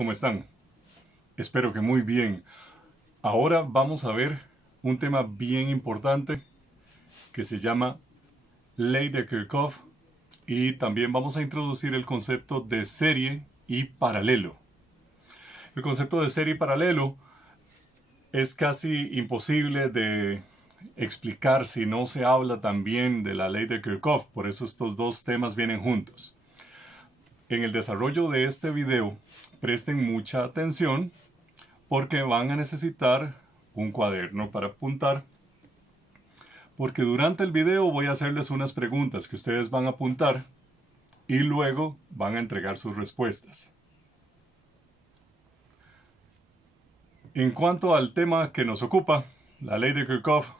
¿Cómo están? Espero que muy bien. Ahora vamos a ver un tema bien importante que se llama Ley de Kirchhoff y también vamos a introducir el concepto de serie y paralelo. El concepto de serie y paralelo es casi imposible de explicar si no se habla también de la ley de Kirchhoff, por eso estos dos temas vienen juntos. En el desarrollo de este video, presten mucha atención porque van a necesitar un cuaderno para apuntar, porque durante el video voy a hacerles unas preguntas que ustedes van a apuntar y luego van a entregar sus respuestas. En cuanto al tema que nos ocupa, la ley de Kirchhoff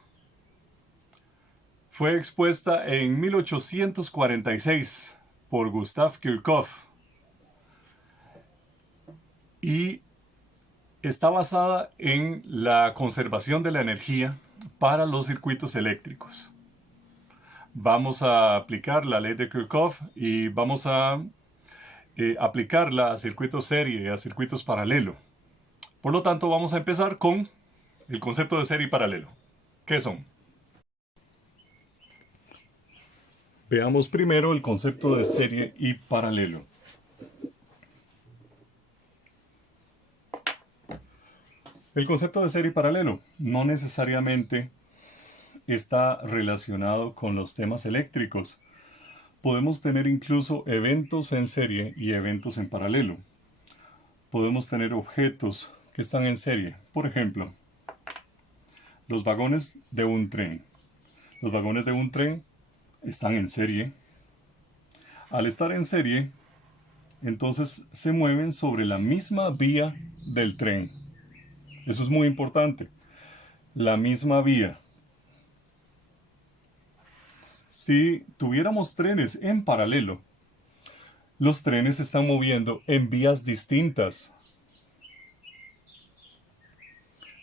fue expuesta en 1846 por Gustav Kirchhoff y está basada en la conservación de la energía para los circuitos eléctricos. Vamos a aplicar la ley de Kirchhoff y vamos a aplicarla a circuitos serie y a circuitos paralelo. Por lo tanto, vamos a empezar con el concepto de serie y paralelo. ¿Qué son? Veamos primero el concepto de serie y paralelo. El concepto de serie y paralelo no necesariamente está relacionado con los temas eléctricos. Podemos tener incluso eventos en serie y eventos en paralelo. Podemos tener objetos que están en serie. Por ejemplo, los vagones de un tren. Los vagones de un tren están en serie. Al estar en serie, entonces se mueven sobre la misma vía del tren. Eso es muy importante. La misma vía. Si tuviéramos trenes en paralelo, los trenes se están moviendo en vías distintas.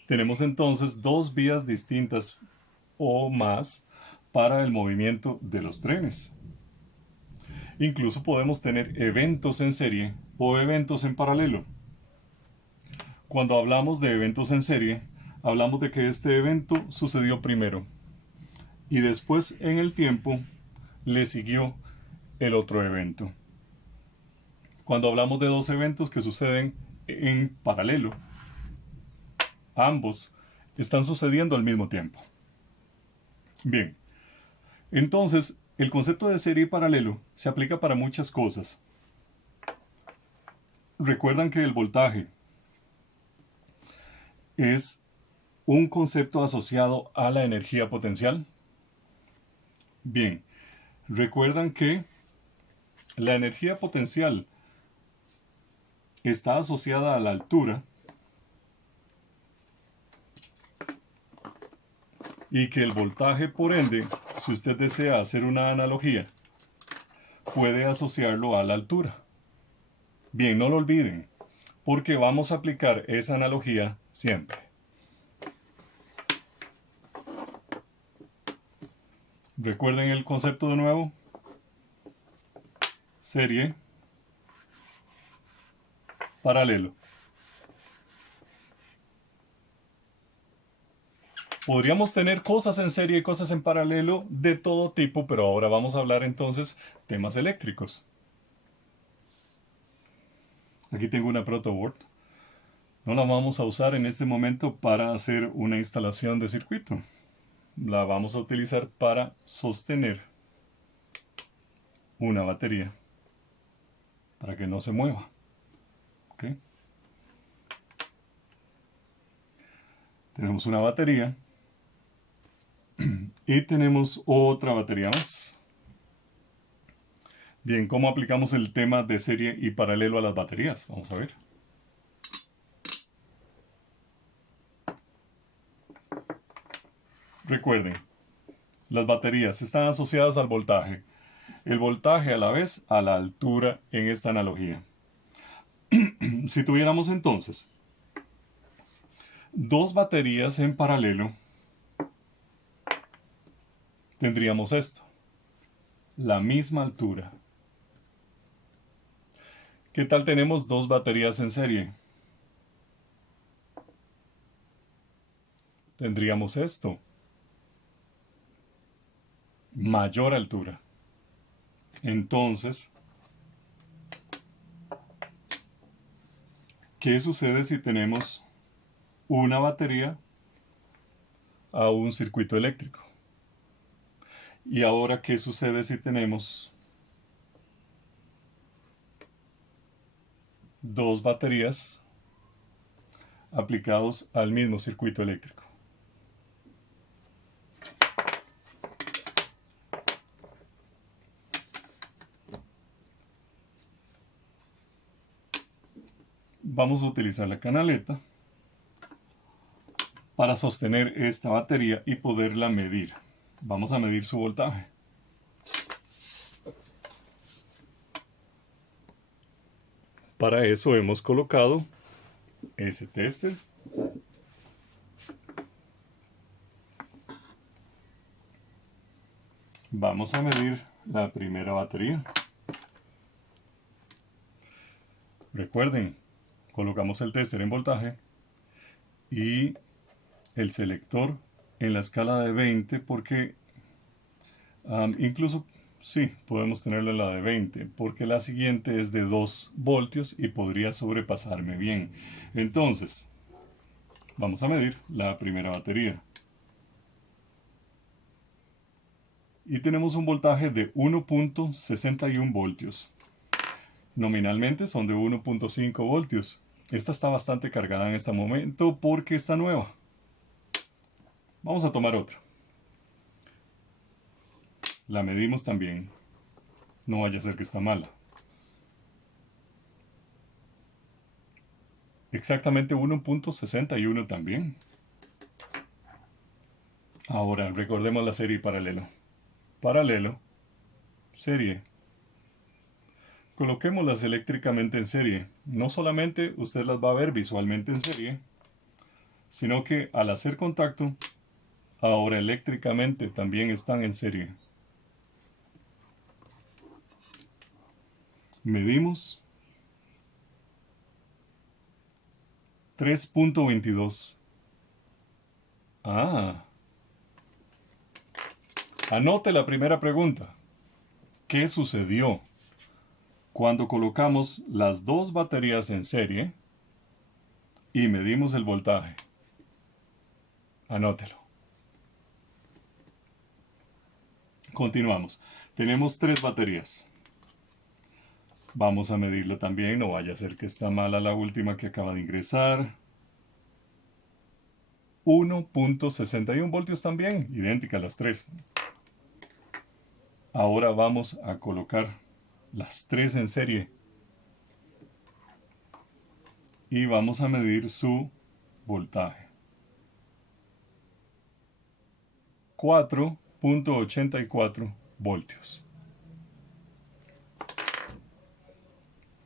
Tenemos entonces dos vías distintas o más para el movimiento de los trenes. Incluso podemos tener eventos en serie o eventos en paralelo. Cuando hablamos de eventos en serie, hablamos de que este evento sucedió primero y después en el tiempo le siguió el otro evento. Cuando hablamos de dos eventos que suceden en paralelo, ambos están sucediendo al mismo tiempo. Bien, entonces el concepto de serie y paralelo se aplica para muchas cosas. Recuerdan que el voltaje es un concepto asociado a la energía potencial. Bien, recuerdan que la energía potencial está asociada a la altura y que el voltaje, por ende, si usted desea hacer una analogía, puede asociarlo a la altura. Bien, no lo olviden, porque vamos a aplicar esa analogía siempre. Recuerden el concepto de nuevo. Serie, paralelo. Podríamos tener cosas en serie y cosas en paralelo de todo tipo, pero ahora vamos a hablar entonces temas eléctricos. Aquí tengo una protoboard. No la vamos a usar en este momento para hacer una instalación de circuito. La vamos a utilizar para sostener una batería para que no se mueva. ¿Okay? Tenemos una batería y tenemos otra batería más. Bien, ¿cómo aplicamos el tema de serie y paralelo a las baterías? Vamos a ver. Recuerden, las baterías están asociadas al voltaje. El voltaje a la vez a la altura en esta analogía. Si tuviéramos entonces dos baterías en paralelo, tendríamos esto, la misma altura. ¿Qué tal tenemos dos baterías en serie? Tendríamos esto. Mayor altura. Entonces, ¿qué sucede si tenemos una batería a un circuito eléctrico? Y ahora, ¿qué sucede si tenemos dos baterías aplicados al mismo circuito eléctrico? Vamos a utilizar la canaleta para sostener esta batería y poderla medir. Vamos a medir su voltaje. Para eso hemos colocado ese tester. Vamos a medir la primera batería. Recuerden, colocamos el tester en voltaje y el selector en la escala de 20 porque incluso sí, podemos tenerlo en la de 20 porque la siguiente es de 2 voltios y podría sobrepasarme bien. Entonces, vamos a medir la primera batería. Y tenemos un voltaje de 1.61 voltios. Nominalmente son de 1.5 voltios. Esta está bastante cargada en este momento porque está nueva. Vamos a tomar otra. La medimos también. No vaya a ser que está mala. Exactamente 1.61 también. Ahora recordemos la serie paralelo. Paralelo. Serie. Coloquémoslas eléctricamente en serie. No solamente usted las va a ver visualmente en serie, sino que al hacer contacto, ahora eléctricamente también están en serie. Medimos 3.22. Anote la primera pregunta. ¿Qué sucedió cuando colocamos las dos baterías en serie y medimos el voltaje? Anótelo. Continuamos. Tenemos 3 baterías. Vamos a medirla también, no vaya a ser que está mala la última que acaba de ingresar. 1.61 voltios también, idénticas las 3. Ahora vamos a colocar las 3 en serie. Y vamos a medir su voltaje. 4.84 voltios.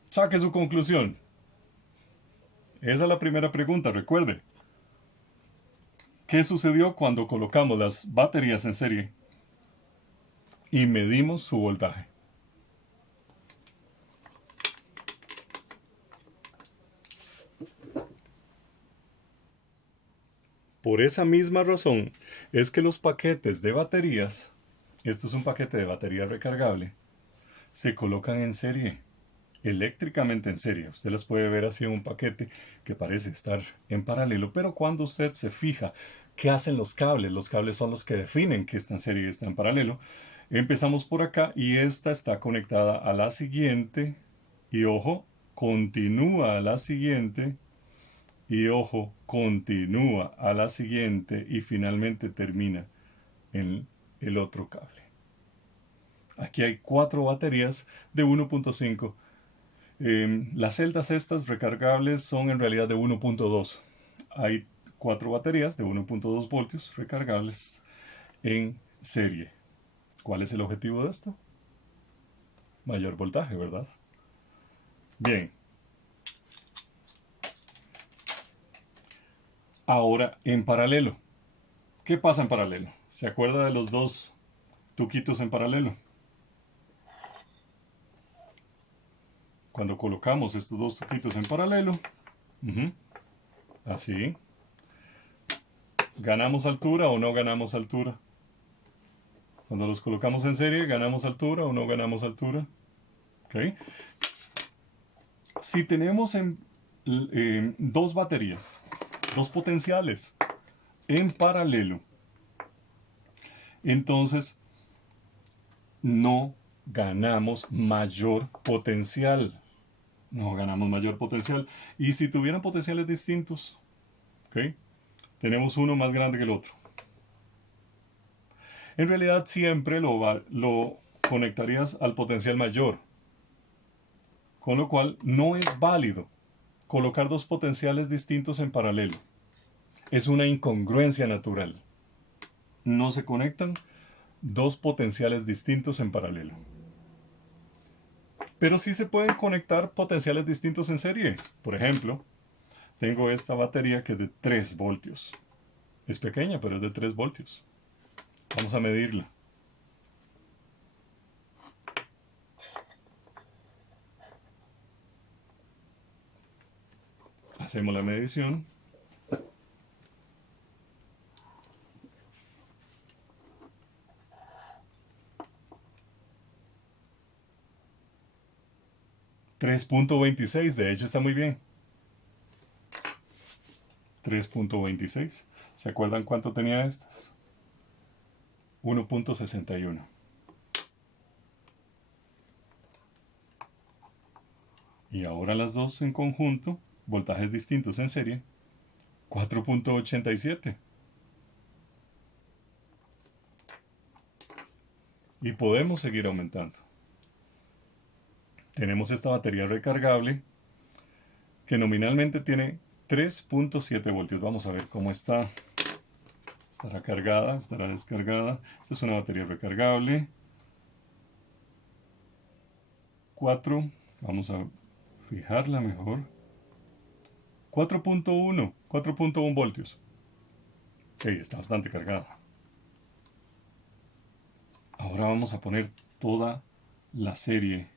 Saque su conclusión. Esa es la primera pregunta, recuerde. ¿Qué sucedió cuando colocamos las baterías en serie y medimos su voltaje? Por esa misma razón es que los paquetes de baterías, esto es un paquete de batería recargable, se colocan en serie, eléctricamente en serie. Usted las puede ver así en un paquete que parece estar en paralelo, pero cuando usted se fija qué hacen los cables son los que definen que está en serie y está en paralelo. Empezamos por acá y esta está conectada a la siguiente y ojo, continúa a la siguiente. Y ojo, continúa a la siguiente y finalmente termina en el otro cable. Aquí hay 4 baterías de 1.5. Las celdas estas recargables son en realidad de 1.2. Hay 4 baterías de 1.2 voltios recargables en serie. ¿Cuál es el objetivo de esto? Mayor voltaje, ¿verdad? Bien. Ahora, en paralelo. ¿Qué pasa en paralelo? ¿Se acuerda de los dos tuquitos en paralelo? cuando colocamos estos dos tuquitos en paralelo, así, ¿ganamos altura o no ganamos altura? Cuando los colocamos en serie, ¿ganamos altura o no ganamos altura? ¿Okay? Si tenemos dos baterías, dos potenciales en paralelo, entonces no ganamos mayor potencial. No ganamos mayor potencial. Y si tuvieran potenciales distintos, ¿okay? Tenemos uno más grande que el otro. En realidad siempre lo conectarías al potencial mayor. Con lo cual no es válido colocar dos potenciales distintos en paralelo. Es una incongruencia natural. No se conectan dos potenciales distintos en paralelo. Pero sí se pueden conectar potenciales distintos en serie. Por ejemplo, tengo esta batería que es de 3 voltios. Es pequeña, pero es de 3 voltios. Vamos a medirla. Hacemos la medición. .26, de hecho está muy bien. 3.26. ¿Se acuerdan cuánto tenía estas? 1.61. Y ahora las dos en conjunto, voltajes distintos en serie, 4.87. Y podemos seguir aumentando. Tenemos esta batería recargable que nominalmente tiene 3.7 voltios. Vamos a ver cómo está. Estará cargada, estará descargada. Esta es una batería recargable. 4. Vamos a fijarla mejor. 4.1 voltios. Ok, está bastante cargada. Ahora vamos a poner toda la serie.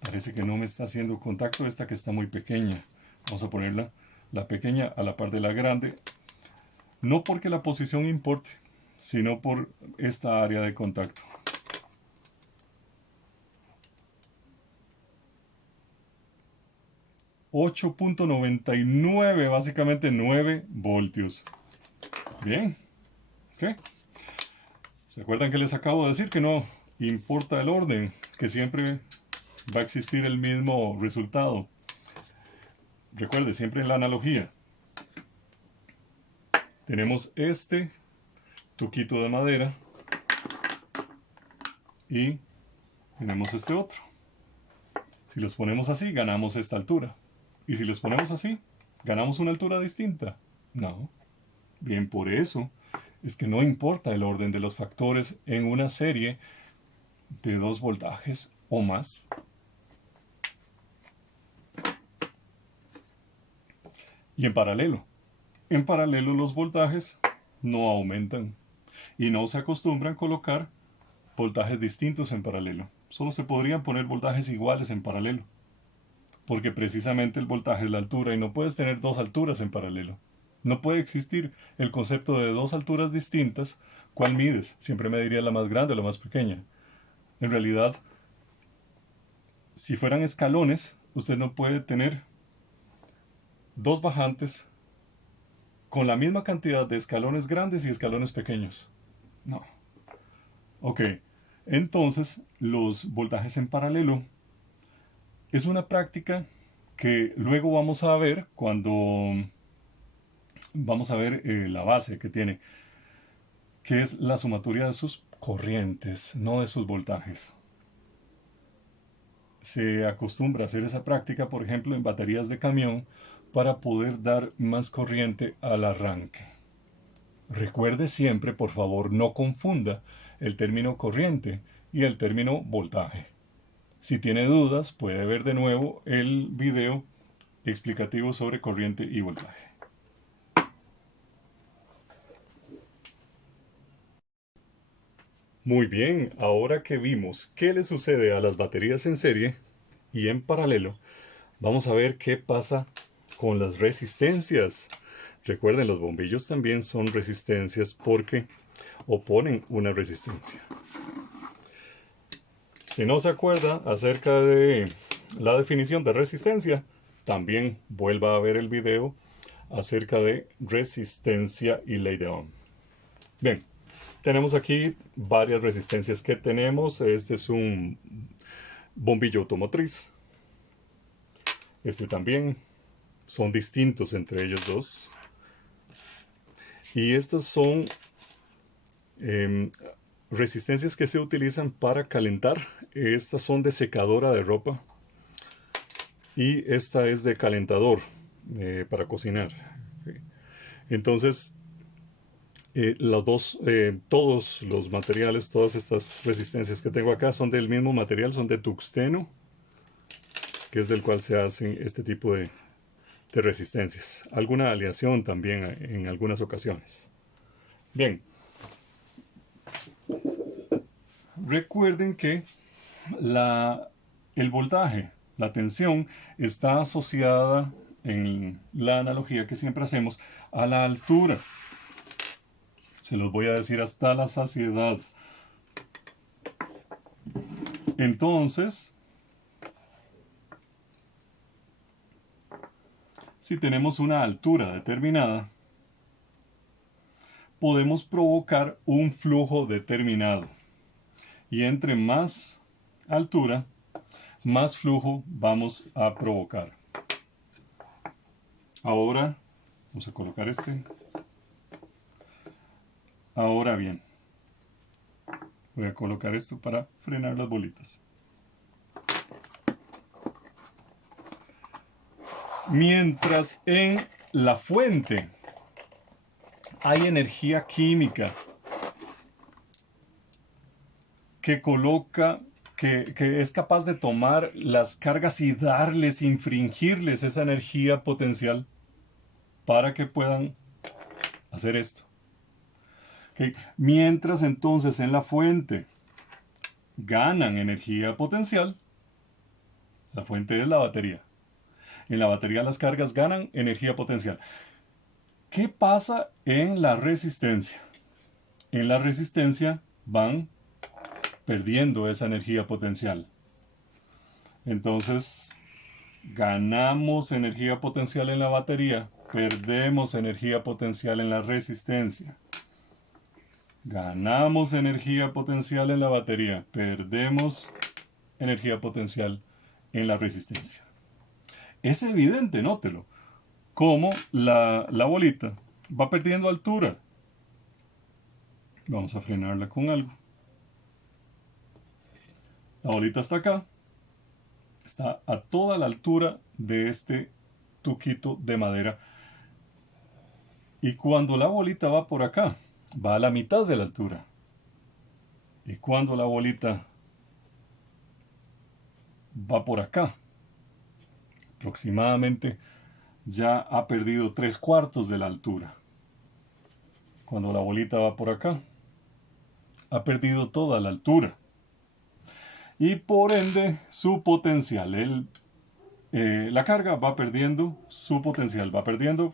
Parece que no me está haciendo contacto esta que está muy pequeña. Vamos a ponerla, la pequeña a la par de la grande. No porque la posición importe, sino por esta área de contacto. .99, básicamente 9 voltios. Bien. ¿Okay? ¿Se acuerdan que les acabo de decir que no importa el orden? Que siempre va a existir el mismo resultado. Recuerde, siempre en la analogía. Tenemos este tuquito de madera y tenemos este otro. Si los ponemos así, ganamos esta altura. Y si los ponemos así, ¿ganamos una altura distinta? No. Bien, por eso es que no importa el orden de los factores en una serie de 2 voltajes o más. Y en paralelo. En paralelo los voltajes no aumentan. Y no se acostumbran a colocar voltajes distintos en paralelo. Solo se podrían poner voltajes iguales en paralelo. Porque precisamente el voltaje es la altura y no puedes tener dos alturas en paralelo. No puede existir el concepto de dos alturas distintas. ¿Cuál mides? Siempre me diría la más grande o la más pequeña. En realidad, si fueran escalones, usted no puede tener dos bajantes con la misma cantidad de escalones grandes y escalones pequeños. No. Ok, entonces los voltajes en paralelo es una práctica que luego vamos a ver cuando vamos a ver la base que tiene, que es la sumatoria de sus corrientes, no de sus voltajes. Se acostumbra a hacer esa práctica, por ejemplo, en baterías de camión para poder dar más corriente al arranque. Recuerde siempre, por favor, no confunda el término corriente y el término voltaje. Si tiene dudas, puede ver de nuevo el video explicativo sobre corriente y voltaje. Muy bien, ahora que vimos qué le sucede a las baterías en serie y en paralelo, vamos a ver qué pasa con las resistencias. Recuerden, los bombillos también son resistencias porque oponen una resistencia. Si no se acuerda acerca de la definición de resistencia, también vuelva a ver el video acerca de resistencia y ley de Ohm. Bien, tenemos aquí varias resistencias que tenemos. Este es un bombillo automotriz. Este también. Son distintos entre ellos dos. Y estas son resistencias que se utilizan para calentar. Estas son de secadora de ropa. Y esta es de calentador para cocinar. Entonces, todos los materiales, todas estas resistencias que tengo acá son del mismo material, son de tuxteno, que es del cual se hacen este tipo de resistencias. Alguna aleación también en algunas ocasiones. Bien. Recuerden que el voltaje, la tensión, está asociada en la analogía que siempre hacemos a la altura. Se los voy a decir hasta la saciedad. Entonces, si tenemos una altura determinada, podemos provocar un flujo determinado. Y entre más altura, más flujo vamos a provocar. Ahora, vamos a colocar este. Ahora bien, voy a colocar esto para frenar las bolitas. Mientras en la fuente hay energía química que es capaz de tomar las cargas y infringirles esa energía potencial para que puedan hacer esto. Okay. Mientras entonces en la fuente ganan energía potencial, la fuente es la batería. En la batería las cargas ganan energía potencial. ¿Qué pasa en la resistencia? En la resistencia van perdiendo esa energía potencial. Entonces, ganamos energía potencial en la batería, perdemos energía potencial en la resistencia. Ganamos energía potencial en la batería, perdemos energía potencial en la resistencia. Es evidente, nótelo, cómo la bolita va perdiendo altura. Vamos a frenarla con algo. La bolita está acá, está a toda la altura de este tuquito de madera. Y cuando la bolita va por acá, va a la mitad de la altura. Y cuando la bolita va por acá, aproximadamente ya ha perdido 3/4 de la altura. Cuando la bolita va por acá, ha perdido toda la altura. Y por ende, su potencial, la carga va perdiendo su potencial, va perdiendo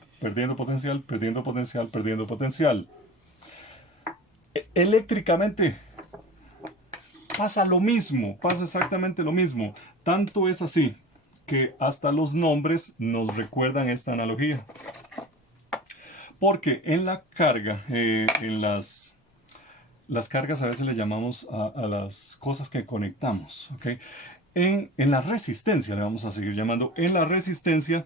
potencial, perdiendo potencial, perdiendo potencial. Eléctricamente pasa lo mismo, pasa exactamente lo mismo. Tanto es así que hasta los nombres nos recuerdan esta analogía. Porque en la carga, en las cargas a veces le llamamos a las cosas que conectamos, ¿okay? En la resistencia, le vamos a seguir llamando, en la resistencia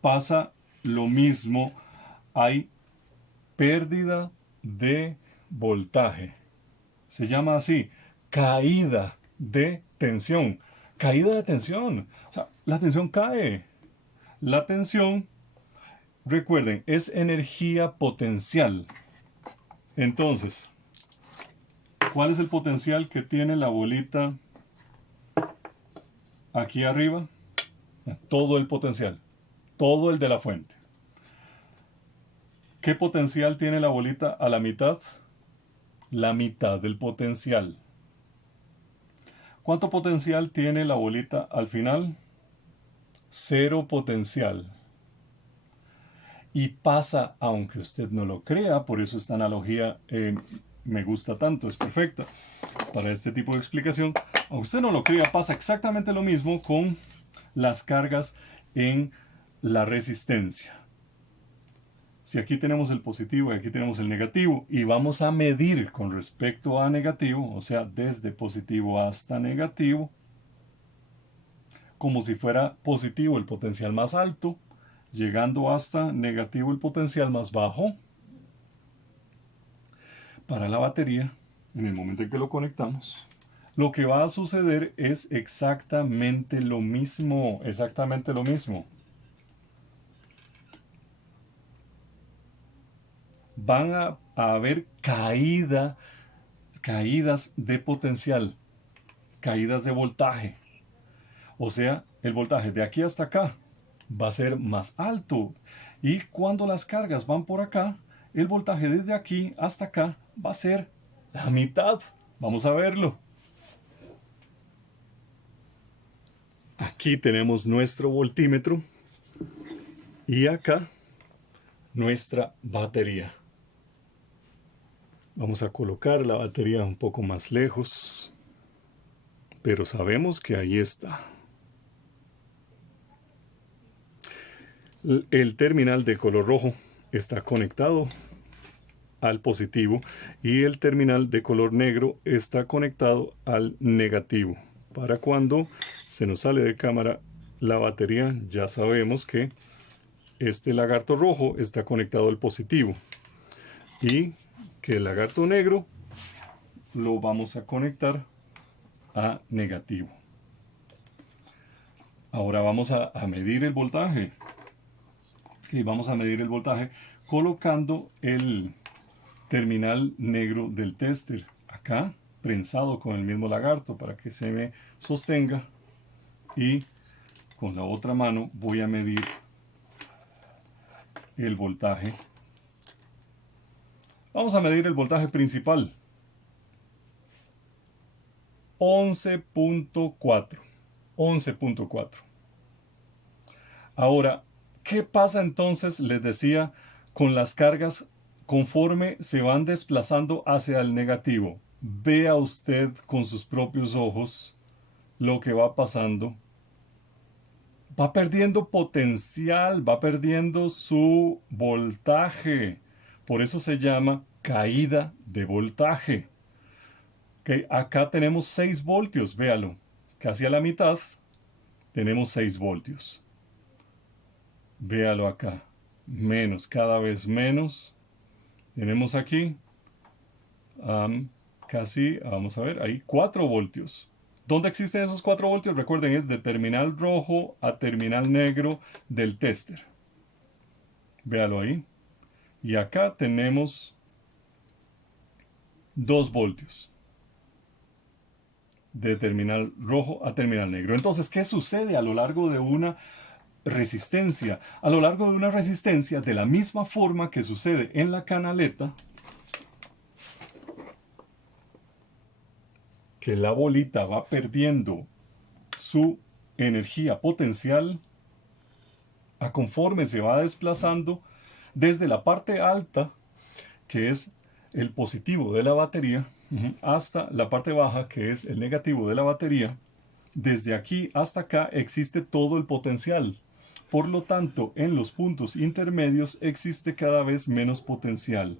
pasa lo mismo. Hay pérdida de voltaje. Se llama así, caída de tensión. Caída de tensión. O sea, la tensión cae. La tensión, recuerden, es energía potencial. Entonces, ¿cuál es el potencial que tiene la bolita aquí arriba? Todo el potencial. Todo el de la fuente. ¿Qué potencial tiene la bolita a la mitad? la mitad del potencial. ¿Cuánto potencial tiene la bolita al final? Cero potencial. Y pasa, aunque usted no lo crea, por eso esta analogía me gusta tanto, es perfecta para este tipo de explicación. Aunque usted no lo crea, pasa exactamente lo mismo con las cargas en la resistencia. Si aquí tenemos el positivo y aquí tenemos el negativo y vamos a medir con respecto a negativo, o sea, desde positivo hasta negativo, como si fuera positivo el potencial más alto, llegando hasta negativo el potencial más bajo. Para la batería, en el momento en que lo conectamos, lo que va a suceder es exactamente lo mismo, exactamente lo mismo. Van a haber caídas de potencial, caídas de voltaje. O sea, el voltaje de aquí hasta acá va a ser más alto. Y cuando las cargas van por acá, el voltaje desde aquí hasta acá va a ser la mitad. Vamos a verlo. Aquí tenemos nuestro voltímetro y acá nuestra batería. Vamos a colocar la batería un poco más lejos, pero sabemos que ahí está. El terminal de color rojo está conectado al positivo y el terminal de color negro está conectado al negativo. Para cuando se nos sale de cámara la batería, ya sabemos que este lagarto rojo está conectado al positivo y que el lagarto negro lo vamos a conectar a negativo. Ahora vamos a medir el voltaje. Y vamos a medir el voltaje colocando el terminal negro del tester acá, prensado con el mismo lagarto para que se me sostenga. Y con la otra mano voy a medir el voltaje. Vamos a medir el voltaje principal. 11.4. 11.4. Ahora, ¿qué pasa entonces, les decía, con las cargas conforme se van desplazando hacia el negativo? Vea usted con sus propios ojos lo que va pasando. Va perdiendo potencial, va perdiendo su voltaje. Por eso se llama caída de voltaje. Okay, acá tenemos 6 voltios, véalo. Casi a la mitad tenemos 6 voltios. Véalo acá. Menos, cada vez menos. Tenemos aquí casi, vamos a ver, ahí 4 voltios. ¿Dónde existen esos 4 voltios? Recuerden, es de terminal rojo a terminal negro del tester. Véalo ahí. Y acá tenemos 2 voltios. De terminal rojo a terminal negro. Entonces, ¿qué sucede a lo largo de una resistencia? A lo largo de una resistencia, de la misma forma que sucede en la canaleta, que la bolita va perdiendo su energía potencial a conforme se va desplazando desde la parte alta, que es el positivo de la batería, hasta la parte baja, que es el negativo de la batería. Desde aquí hasta acá existe todo el potencial. Por lo tanto, en los puntos intermedios existe cada vez menos potencial.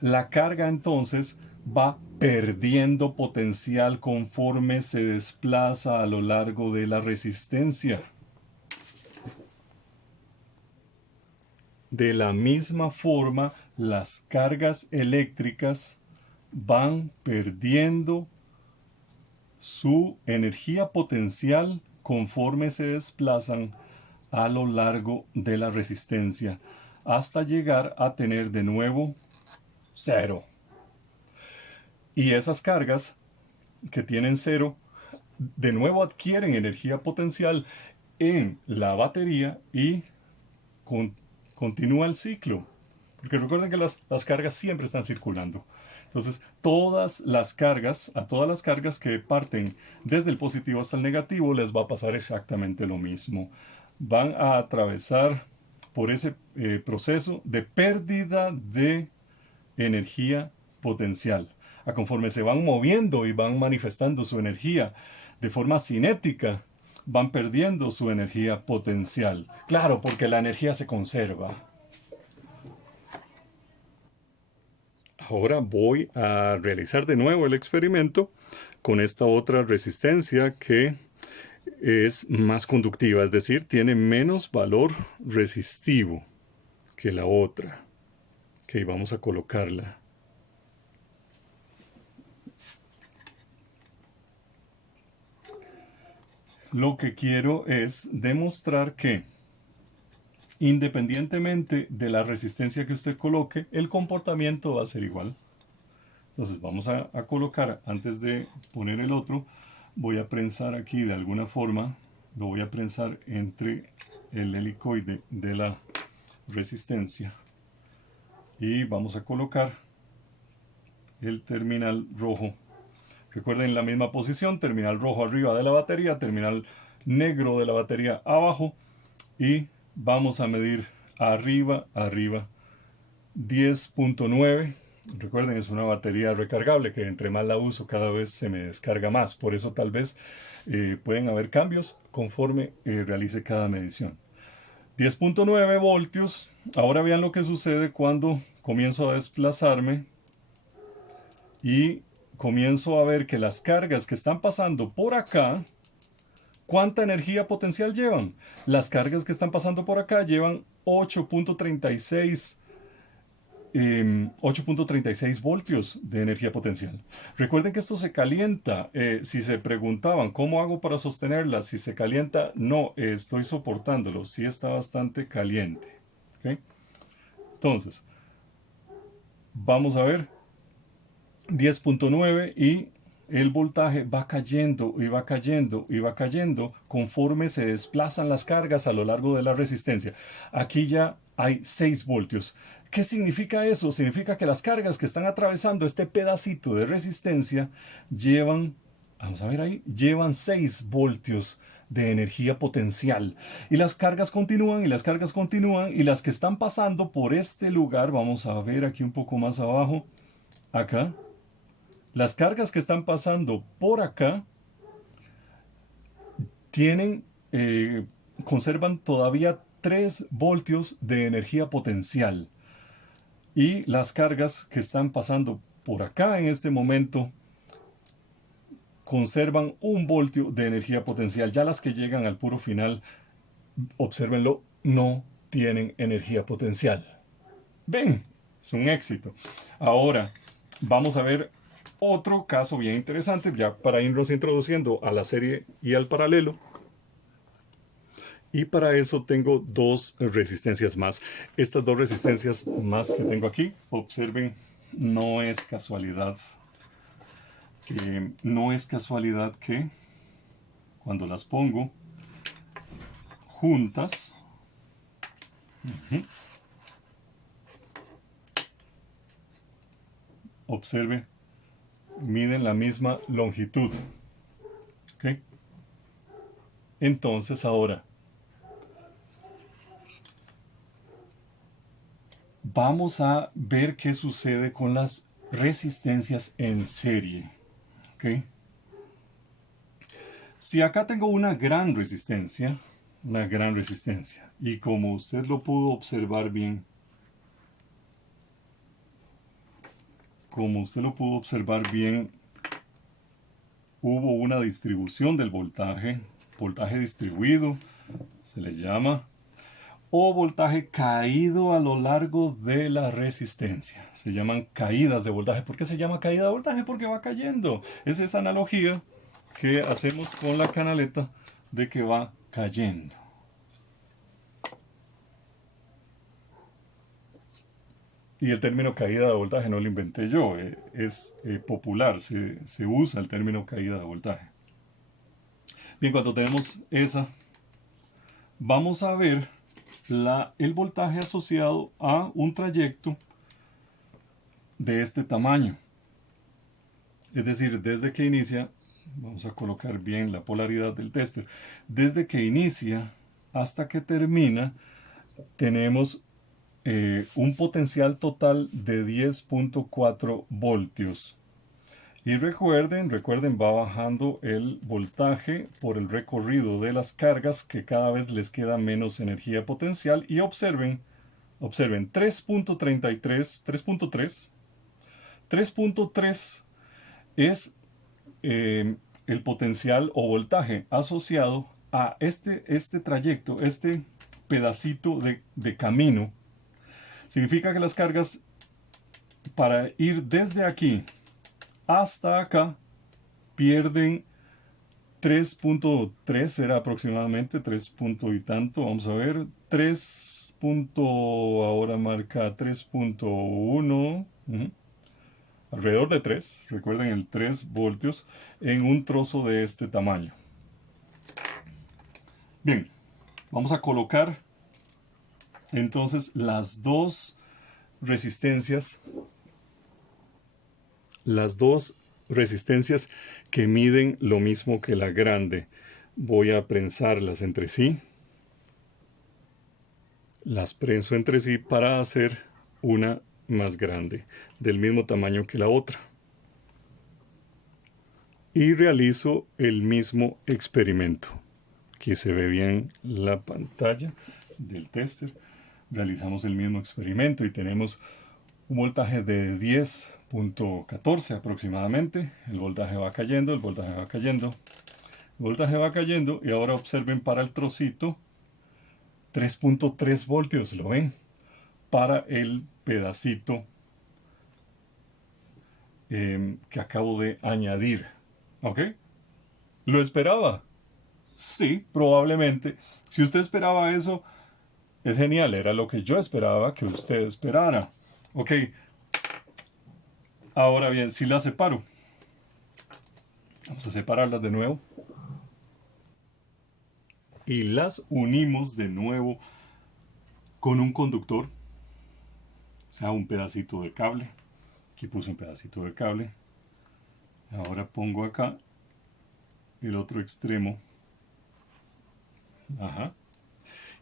La carga entonces va perdiendo potencial conforme se desplaza a lo largo de la resistencia. De la misma forma, las cargas eléctricas van perdiendo su energía potencial conforme se desplazan a lo largo de la resistencia, hasta llegar a tener de nuevo 0. Y esas cargas que tienen 0, de nuevo adquieren energía potencial en la batería y continúa el ciclo. Porque recuerden que las cargas siempre están circulando. Entonces, todas las cargas, a todas las cargas que parten desde el positivo hasta el negativo, les va a pasar exactamente lo mismo. Van a atravesar por ese proceso de pérdida de energía potencial. A conforme se van moviendo y van manifestando su energía de forma cinética, van perdiendo su energía potencial. Claro, porque la energía se conserva. Ahora voy a realizar de nuevo el experimento con esta otra resistencia que es más conductiva, es decir, tiene menos valor resistivo que la otra. Ok, vamos a colocarla. Lo que quiero es demostrar que independientemente de la resistencia que usted coloque, el comportamiento va a ser igual. Entonces vamos a colocar, antes de poner el otro, voy a prensar aquí de alguna forma, lo voy a prensar entre el helicoide de la resistencia. Y vamos a colocar el terminal rojo. Recuerden la misma posición, terminal rojo arriba de la batería, terminal negro de la batería abajo. Y vamos a medir arriba, 10.9. Recuerden, es una batería recargable que entre más la uso cada vez se me descarga más. Por eso tal vez pueden haber cambios conforme realice cada medición. 10.9 voltios. Ahora vean lo que sucede cuando comienzo a desplazarme y comienzo a ver que las cargas que están pasando por acá, ¿cuánta energía potencial llevan? Las cargas que están pasando por acá llevan 8.36 voltios de energía potencial. Recuerden que esto se calienta. Si se preguntaban cómo hago para sostenerla, si se calienta, no, estoy soportándolo. Sí está bastante caliente. ¿Okay? Entonces, vamos a ver 10.9 y el voltaje va cayendo y va cayendo y va cayendo conforme se desplazan las cargas a lo largo de la resistencia. Aquí ya hay 6 voltios. ¿Qué significa eso? Significa que las cargas que están atravesando este pedacito de resistencia llevan, vamos a ver ahí, llevan 6 voltios de energía potencial. Y las cargas continúan y las cargas continúan y las que están pasando por este lugar, vamos a ver aquí un poco más abajo, acá. Las cargas que están pasando por acá conservan todavía 3 voltios de energía potencial. Y las cargas que están pasando por acá en este momento conservan 1 voltio de energía potencial. Ya las que llegan al puro final, obsérvenlo, no tienen energía potencial. Ven, es un éxito. Ahora, vamos a ver otro caso bien interesante, ya para irnos introduciendo a la serie y al paralelo. Y para eso tengo 2 resistencias más. Estas 2 resistencias más que tengo aquí, observen, no es casualidad. No es casualidad que cuando las pongo juntas, observe, miden la misma longitud. ¿Okay? Entonces ahora vamos a ver qué sucede con las resistencias en serie. ¿Okay? Si acá tengo una gran resistencia, y como usted lo pudo observar bien, hubo una distribución del voltaje distribuido, se le llama, o voltaje caído a lo largo de la resistencia. Se llaman caídas de voltaje. ¿Por qué se llama caída de voltaje? Porque va cayendo. Es esa analogía que hacemos con la canaleta de que va cayendo. Y el término caída de voltaje no lo inventé yo, es popular, se usa el término caída de voltaje. Bien, cuando tenemos esa, vamos a ver el voltaje asociado a un trayecto de este tamaño. Es decir, desde que inicia, vamos a colocar bien la polaridad del tester, desde que inicia hasta que termina, tenemos un potencial total de 10.4 voltios. Y recuerden, va bajando el voltaje por el recorrido de las cargas, que cada vez les queda menos energía potencial. Y observen 3.3 es el potencial o voltaje asociado a este trayecto, este pedacito de camino. Significa que las cargas, para ir desde aquí hasta acá, pierden 3.3, era aproximadamente 3 punto y tanto, vamos a ver, 3 punto, ahora marca 3.1, alrededor de 3, recuerden el 3 voltios en un trozo de este tamaño. Bien, vamos a colocar entonces las dos resistencias que miden lo mismo que la grande. Voy a prensarlas entre sí. Las prenso entre sí para hacer una más grande, del mismo tamaño que la otra. Y realizo el mismo experimento. Aquí se ve bien la pantalla del tester. Realizamos el mismo experimento y tenemos un voltaje de 10.14 aproximadamente. El voltaje va cayendo, el voltaje va cayendo, el voltaje va cayendo, y ahora observen para el trocito 3.3 voltios, ¿lo ven? Para el pedacito que acabo de añadir. ¿Ok? ¿Lo esperaba? Sí, probablemente. Si usted esperaba eso, es genial, era lo que yo esperaba que usted esperara. Ok, ahora bien, si las separo, vamos a separarlas de nuevo y las unimos de nuevo con un conductor, o sea, un pedacito de cable. Aquí puse un pedacito de cable. Ahora pongo acá el otro extremo. Ajá.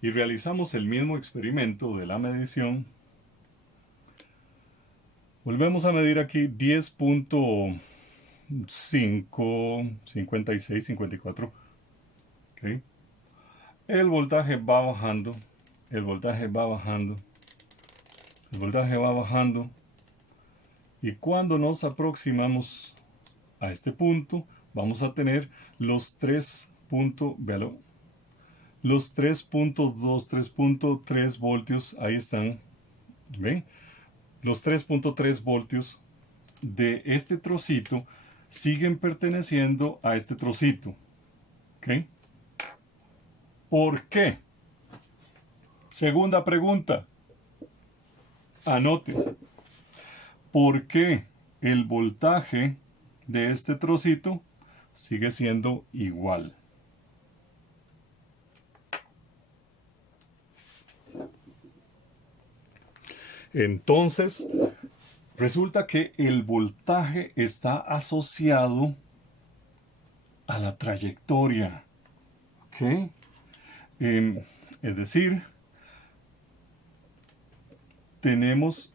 Y realizamos el mismo experimento de la medición. Volvemos a medir aquí 10.5, 56, 54. ¿Okay? El voltaje va bajando, el voltaje va bajando, el voltaje va bajando. Y cuando nos aproximamos a este punto, vamos a tener los 3.2, 3.3 voltios. Ahí están. ¿Ven? Los 3.3 voltios de este trocito siguen perteneciendo a este trocito. ¿Ok? ¿Por qué? Segunda pregunta. Anote. ¿Por qué el voltaje de este trocito sigue siendo igual? Entonces, resulta que el voltaje está asociado a la trayectoria. ¿Ok? Es decir, tenemos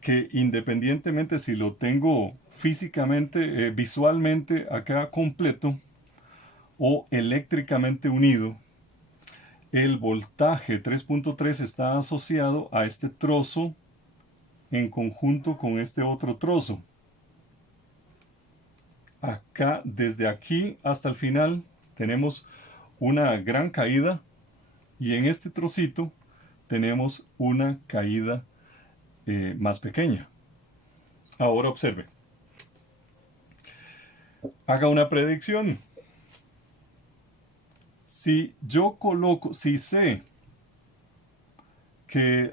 que, independientemente si lo tengo físicamente, visualmente acá completo o eléctricamente unido, el voltaje 3.3 está asociado a este trozo en conjunto con este otro trozo. Acá, desde aquí hasta el final, tenemos una gran caída, y en este trocito tenemos una caída más pequeña. Ahora observe. Haga una predicción. Si yo coloco, si sé que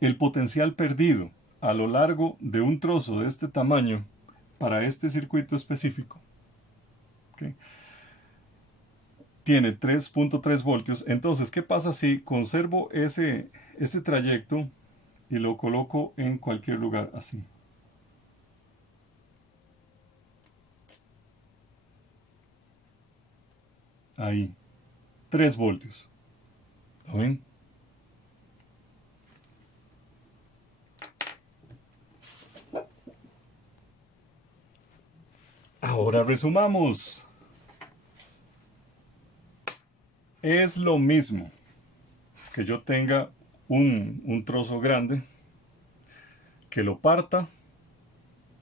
el potencial perdido a lo largo de un trozo de este tamaño para este circuito específico, ¿okay?, tiene 3.3 voltios, entonces, ¿qué pasa si conservo ese trayecto y lo coloco en cualquier lugar así? ahí, 3 voltios. ¿Lo ven? Ahora resumamos. Es lo mismo que yo tenga un trozo grande, que lo parta,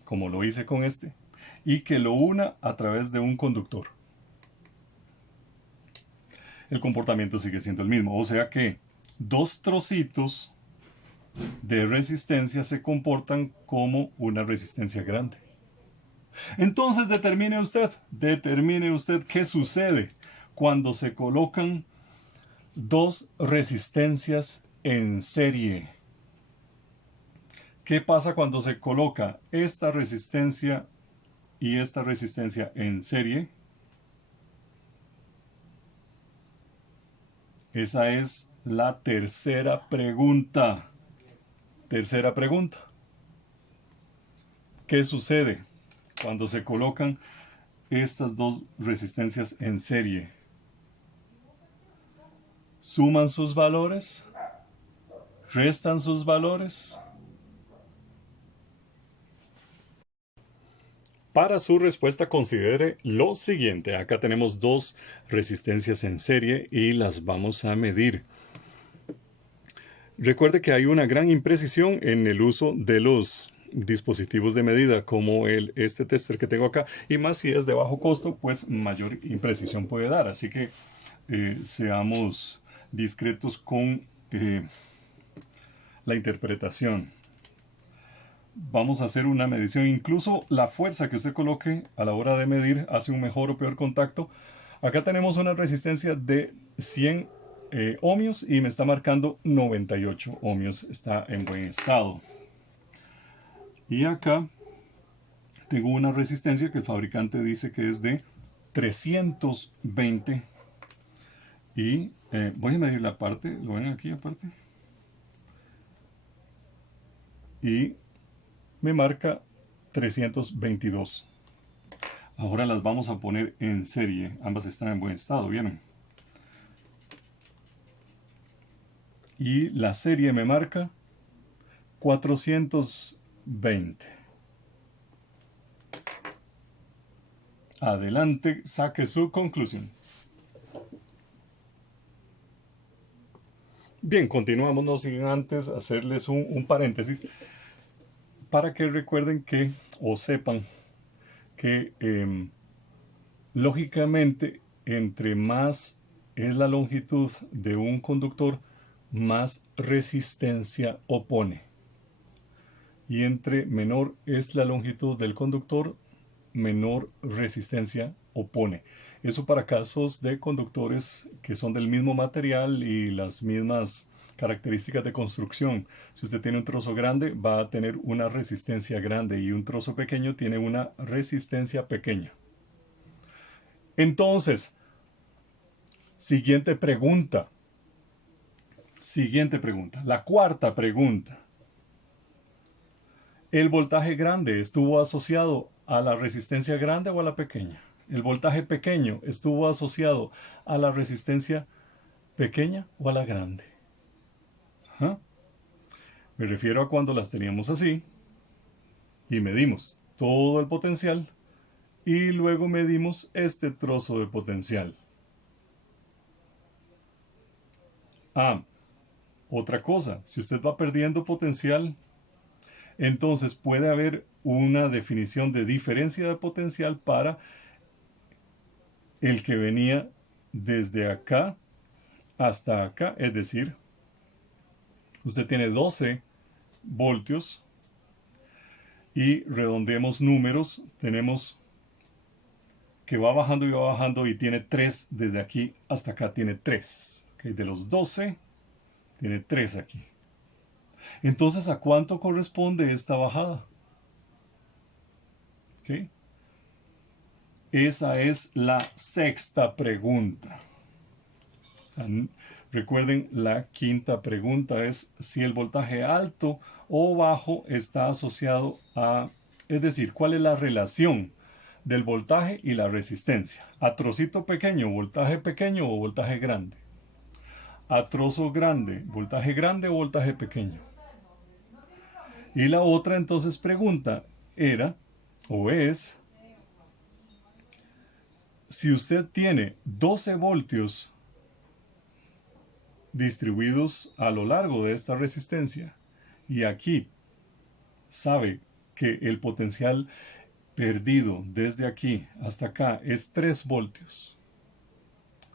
como lo hice con este, y que lo una a través de un conductor. El comportamiento sigue siendo el mismo, o sea que dos trocitos de resistencia se comportan como una resistencia grande. Entonces determine usted qué sucede cuando se colocan dos resistencias en serie. ¿Qué pasa cuando se coloca esta resistencia y esta resistencia en serie? Esa es la tercera pregunta. Tercera pregunta. ¿Qué sucede cuando se colocan estas dos resistencias en serie? ¿Suman sus valores? ¿Restan sus valores? Para su respuesta considere lo siguiente. Acá tenemos dos resistencias en serie y las vamos a medir. Recuerde que hay una gran imprecisión en el uso de los dispositivos de medida como este tester que tengo acá, y más si es de bajo costo, pues mayor imprecisión puede dar. Así que seamos discretos con la interpretación. Vamos a hacer una medición. Incluso la fuerza que usted coloque a la hora de medir hace un mejor o peor contacto. Acá tenemos una resistencia de 100 ohmios y me está marcando 98 ohmios. Está en buen estado. Y acá tengo una resistencia que el fabricante dice que es de 320. Y voy a medir la parte. ¿Lo ven aquí aparte? Y me marca 322. Ahora las vamos a poner en serie. Ambas están en buen estado, ¿vieron? Y la serie me marca 420. Adelante, saque su conclusión. Bien, continuamos, no sin antes hacerles un paréntesis para que recuerden que, o sepan que lógicamente entre más es la longitud de un conductor, más resistencia opone. Y entre menor es la longitud del conductor, menor resistencia opone. Eso para casos de conductores que son del mismo material y las mismas características de construcción. Si usted tiene un trozo grande, va a tener una resistencia grande, y un trozo pequeño tiene una resistencia pequeña. Entonces, siguiente pregunta. La cuarta pregunta. ¿El voltaje grande estuvo asociado a la resistencia grande o a la pequeña? ¿El voltaje pequeño estuvo asociado a la resistencia pequeña o a la grande? ¿Ah? Me refiero a cuando las teníamos así y medimos todo el potencial y luego medimos este trozo de potencial. Otra cosa, si usted va perdiendo potencial, entonces puede haber una definición de diferencia de potencial para el que venía desde acá hasta acá, es decir, usted tiene 12 voltios y redondeemos números, tenemos que va bajando y va bajando y tiene 3 desde aquí hasta acá, tiene 3. ¿Okay? De los 12, tiene 3 aquí. Entonces, ¿a cuánto corresponde esta bajada? ¿Okay? Esa es la sexta pregunta. Recuerden, la quinta pregunta es si el voltaje alto o bajo está asociado a, es decir, ¿cuál es la relación del voltaje y la resistencia. A trocito pequeño, voltaje pequeño o voltaje grande. A trozo grande, voltaje grande o voltaje pequeño. Y la otra entonces pregunta era, o es, si usted tiene 12 voltios distribuidos a lo largo de esta resistencia y aquí sabe que el potencial perdido desde aquí hasta acá es 3 voltios,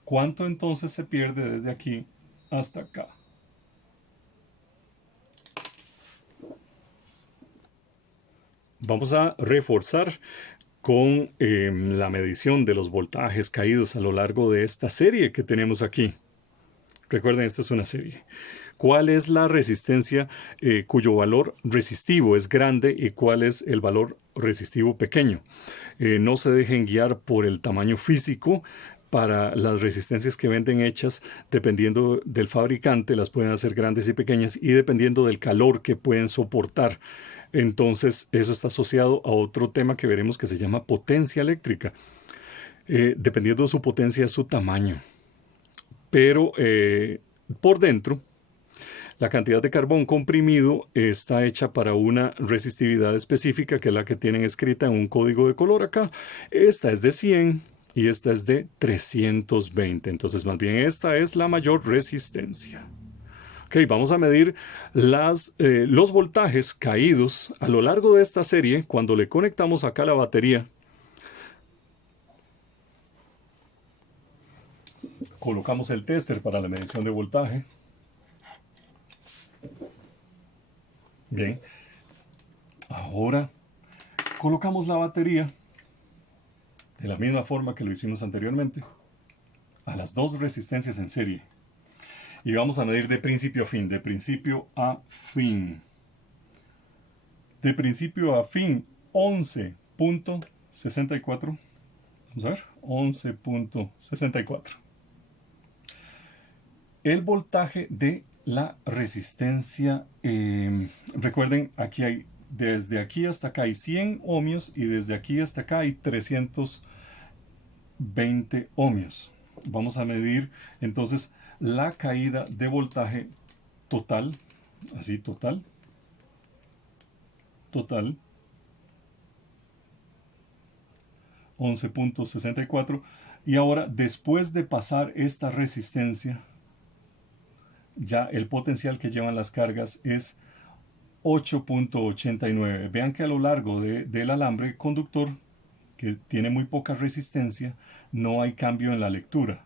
¿cuánto entonces se pierde desde aquí hasta acá? Vamos a reforzar con la medición de los voltajes caídos a lo largo de esta serie que tenemos aquí. Recuerden, esta es una serie. ¿Cuál es la resistencia cuyo valor resistivo es grande y cuál es el valor resistivo pequeño? No se dejen guiar por el tamaño físico. Para las resistencias que venden hechas, dependiendo del fabricante, las pueden hacer grandes y pequeñas y dependiendo del calor que pueden soportar. Entonces, eso está asociado a otro tema que veremos que se llama potencia eléctrica. Dependiendo de su potencia, es su tamaño. Pero por dentro, la cantidad de carbón comprimido está hecha para una resistividad específica, que es la que tienen escrita en un código de color acá. Esta es de 100 y esta es de 320. Entonces, más bien, esta es la mayor resistencia. Ok, vamos a medir los voltajes caídos a lo largo de esta serie cuando le conectamos acá la batería. Colocamos el tester para la medición de voltaje. Bien. Ahora colocamos la batería de la misma forma que lo hicimos anteriormente a las dos resistencias en serie. Y vamos a medir de principio a fin, de principio a fin. De principio a fin, 11.64. Vamos a ver, 11.64. El voltaje de la resistencia, recuerden, aquí hay, desde aquí hasta acá hay 100 ohmios y desde aquí hasta acá hay 320 ohmios. Vamos a medir entonces la caída de voltaje total, así total, 11.64. Y ahora, después de pasar esta resistencia, ya el potencial que llevan las cargas es 8.89. Vean que a lo largo del alambre conductor, que tiene muy poca resistencia, no hay cambio en la lectura.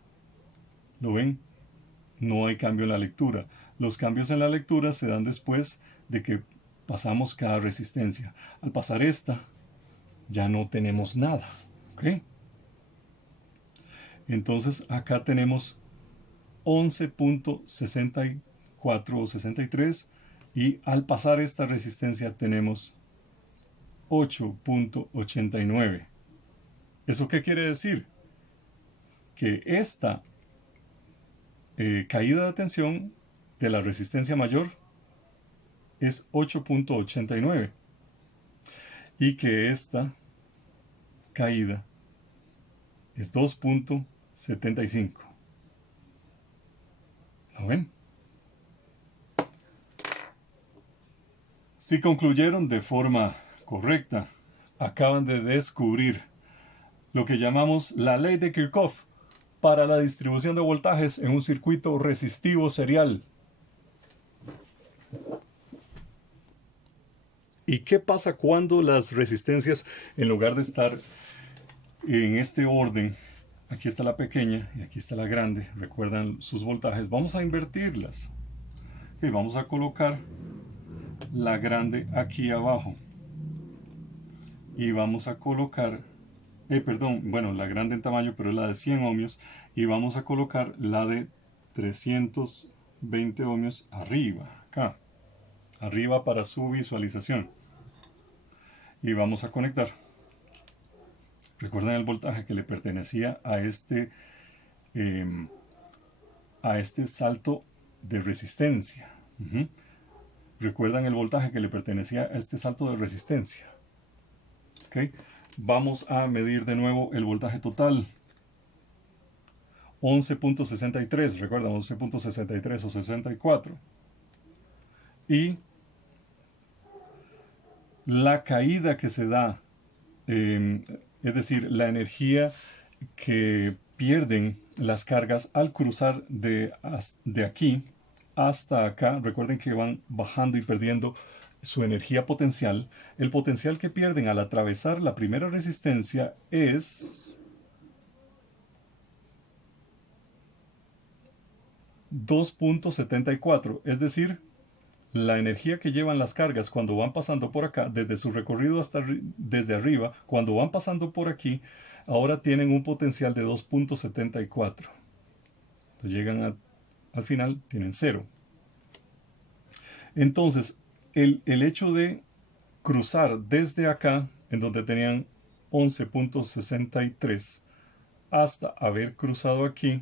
¿Lo ven? No hay cambio en la lectura. Los cambios en la lectura se dan después de que pasamos cada resistencia. Al pasar esta, ya no tenemos nada. ¿Ok? Entonces acá tenemos 11.64 o 63 y al pasar esta resistencia tenemos 8.89. ¿Eso qué quiere decir? Que esta caída de tensión de la resistencia mayor es 8.89 y que esta caída es 2.75. ¿Lo ven? Si concluyeron de forma correcta, acaban de descubrir lo que llamamos la ley de Kirchhoff para la distribución de voltajes en un circuito resistivo serial. ¿Y qué pasa cuando las resistencias, en lugar de estar en este orden, aquí está la pequeña y aquí está la grande, recuerdan sus voltajes, vamos a invertirlas? Y vamos a colocar la grande aquí abajo y vamos a colocar la grande en tamaño, pero es la de 100 ohmios, y vamos a colocar la de 320 ohmios arriba, acá, arriba para su visualización. Y vamos a conectar. Recuerden el voltaje que le pertenecía a este salto de resistencia. Recuerdan el voltaje que le pertenecía a este salto de resistencia. ¿Okay? vamos a medir de nuevo el voltaje total. 11.63, recuerda, 11.63 o 64. Y la caída que se da, es decir, la energía que pierden las cargas al cruzar de aquí hasta acá. Recuerden que van bajando y perdiendo su energía potencial. El potencial que pierden al atravesar la primera resistencia es 2.74, es decir, la energía que llevan las cargas cuando van pasando por acá, desde su recorrido hasta desde arriba, cuando van pasando por aquí, ahora tienen un potencial de 2.74. Entonces llegan al final, tienen 0. Entonces, el hecho de cruzar desde acá, en donde tenían 11.63, hasta haber cruzado aquí,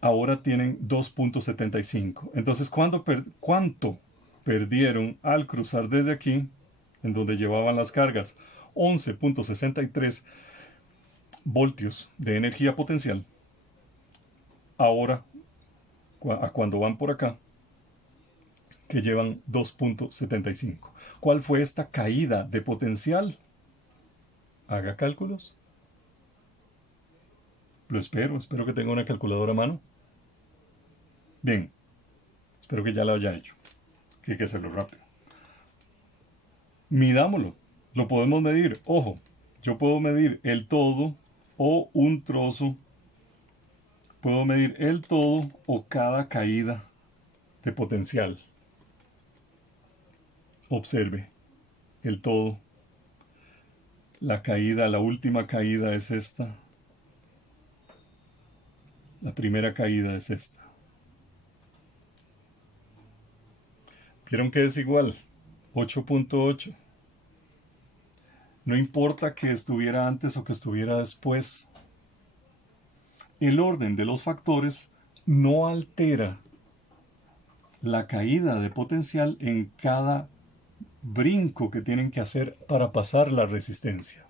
ahora tienen 2.75. Entonces, ¿cuánto perdieron al cruzar desde aquí, en donde llevaban las cargas? 11.63 voltios de energía potencial. Ahora, cuando van por acá, que llevan 2.75. ¿Cuál fue esta caída de potencial? Haga cálculos. Lo espero que tenga una calculadora a mano. Bien, espero que ya lo haya hecho. Que hay que hacerlo rápido. Midámoslo. Lo podemos medir. Ojo, yo puedo medir el todo o un trozo. Puedo medir el todo o cada caída de potencial. Observe el todo. La caída, la última caída es esta. La primera caída es esta. ¿Vieron que es igual? 8.8. No importa que estuviera antes o que estuviera después. El orden de los factores no altera la caída de potencial en cada brinco que tienen que hacer para pasar la resistencia.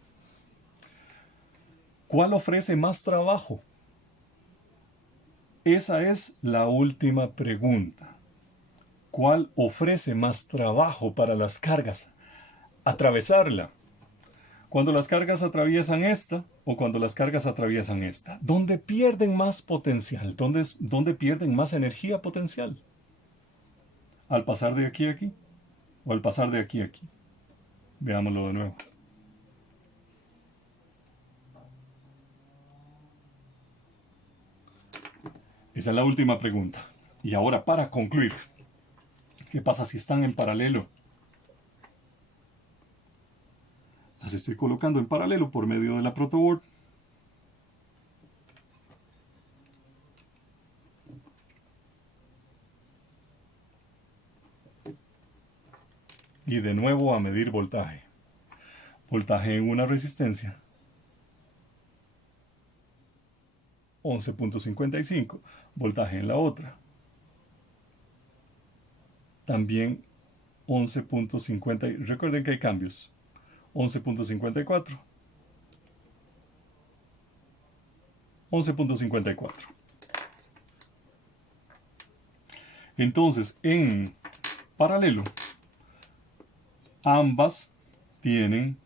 ¿Cuál ofrece más trabajo? Esa es la última pregunta. ¿Cuál ofrece más trabajo para las cargas? Atravesarla. Cuando las cargas atraviesan esta o cuando las cargas atraviesan esta. ¿Dónde pierden más potencial? ¿Dónde pierden más energía potencial? ¿Al pasar de aquí a aquí? ¿O al pasar de aquí a aquí? Veámoslo de nuevo. Esa es la última pregunta. Y ahora, para concluir, ¿qué pasa si están en paralelo? Las estoy colocando en paralelo por medio de la protoboard. Y de nuevo a medir voltaje. Voltaje en una resistencia. 11.55. Voltaje en la otra. También 11.50. Recuerden que hay cambios. 11.54. 11.54. Entonces, en paralelo, ambas tienen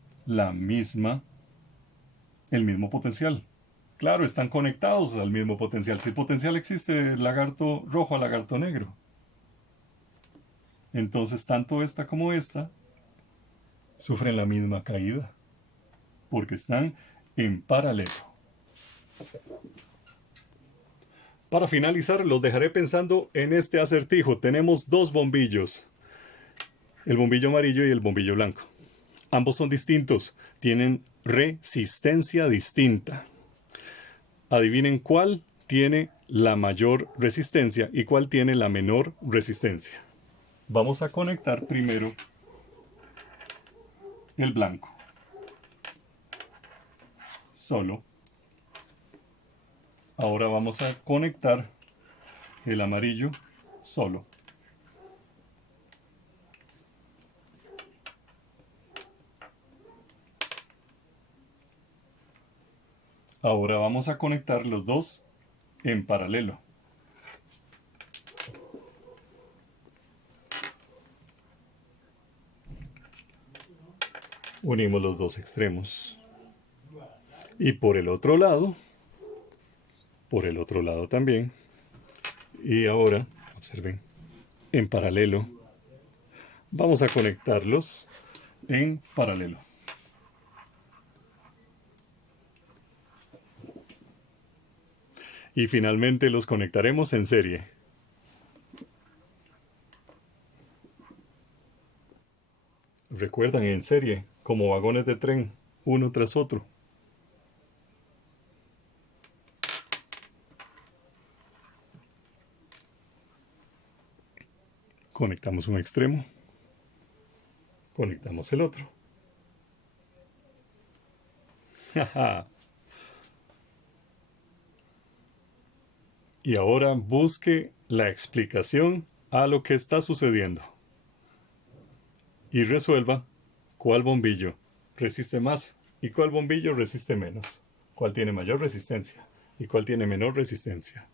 el mismo potencial. Claro, están conectados al mismo potencial. Si el potencial existe, lagarto rojo a lagarto negro. Entonces, tanto esta como esta sufren la misma caída, porque están en paralelo. Para finalizar, los dejaré pensando en este acertijo. Tenemos dos bombillos, el bombillo amarillo y el bombillo blanco. Ambos son distintos, tienen resistencia distinta. Adivinen cuál tiene la mayor resistencia y cuál tiene la menor resistencia. Vamos a conectar primero el blanco. Solo. Ahora vamos a conectar el amarillo solo. Ahora vamos a conectar los dos en paralelo. Unimos los dos extremos. Y por el otro lado también. Y ahora, observen, en paralelo, vamos a conectarlos en paralelo. Y finalmente los conectaremos en serie. Recuerdan, en serie, como vagones de tren, uno tras otro. Conectamos un extremo, conectamos el otro. Y ahora busque la explicación a lo que está sucediendo. Y resuelva cuál bombillo resiste más y cuál bombillo resiste menos. Cuál tiene mayor resistencia y cuál tiene menor resistencia.